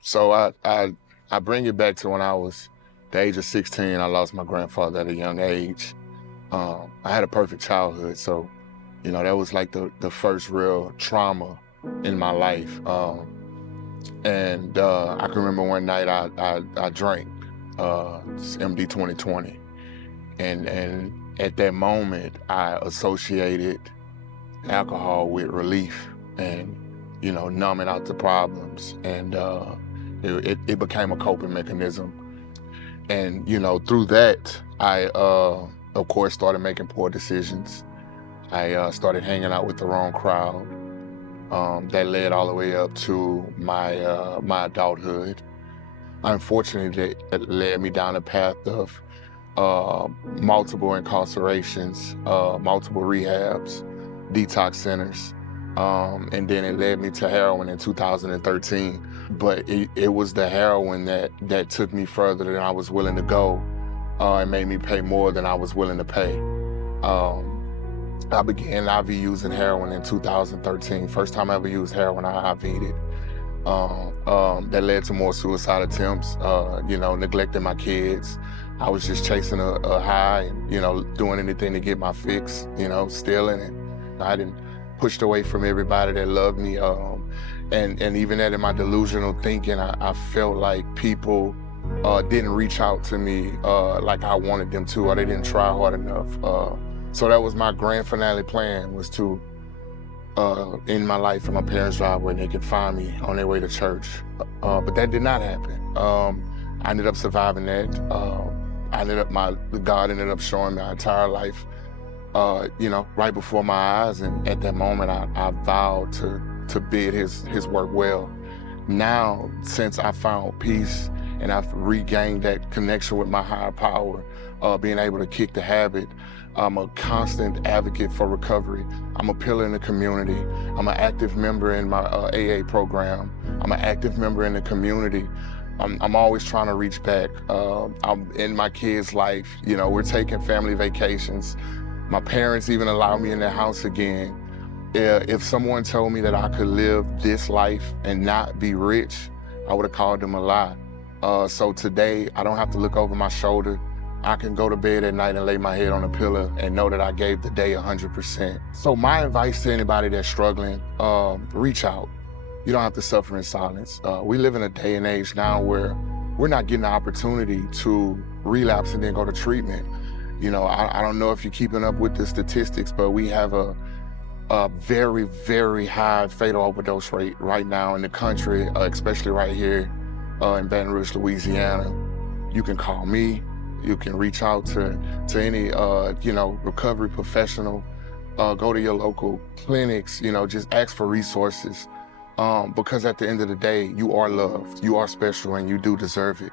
So I bring it back to when I was the age of 16. I lost my grandfather at a young age. I had a perfect childhood, so that was like the first real trauma in my life. And I can remember one night I drank MD 2020, and at that moment I associated alcohol with relief and numbing out the problems, and it became a coping mechanism. And through that I of course started making poor decisions. I started hanging out with the wrong crowd. That led all the way up to my adulthood. Unfortunately, that led me down a path of multiple incarcerations, multiple rehabs, detox centers, and then it led me to heroin in 2013. But it was the heroin that took me further than I was willing to go, and made me pay more than I was willing to pay. I began IV using heroin in 2013. First time I ever used heroin, I IV'd it. That led to more suicide attempts, neglecting my kids. I was just chasing a high and, doing anything to get my fix, stealing it. I didn't pushed away from everybody that loved me. And even that in my delusional thinking, I felt like people didn't reach out to me like I wanted them to, or they didn't try hard enough. So that was my grand finale plan, was to end my life in my parents' driveway and they could find me on their way to church. But that did not happen. I ended up surviving that. God ended up showing my entire life, right before my eyes. And at that moment, I vowed to bid his work well. Now, since I found peace and I've regained that connection with my higher power, being able to kick the habit, I'm a constant advocate for recovery. I'm a pillar in the community. I'm an active member in my AA program. I'm an active member in the community. I'm always trying to reach back. I'm in my kids' life. We're taking family vacations. My parents even allow me in their house again. If someone told me that I could live this life and not be rich, I would have called them a lie. So today, I don't have to look over my shoulder. I can go to bed at night and lay my head on a pillow and know that I gave the day 100%. So my advice to anybody that's struggling, reach out. You don't have to suffer in silence. We live in a day and age now where we're not getting the opportunity to relapse and then go to treatment. I don't know if you're keeping up with the statistics, but we have a very, very high fatal overdose rate right now in the country, especially right here in Baton Rouge, Louisiana. You can call me. You can reach out to any, recovery professional. Go to your local clinics, just ask for resources. Because at the end of the day, you are loved, you are special, and you do deserve it.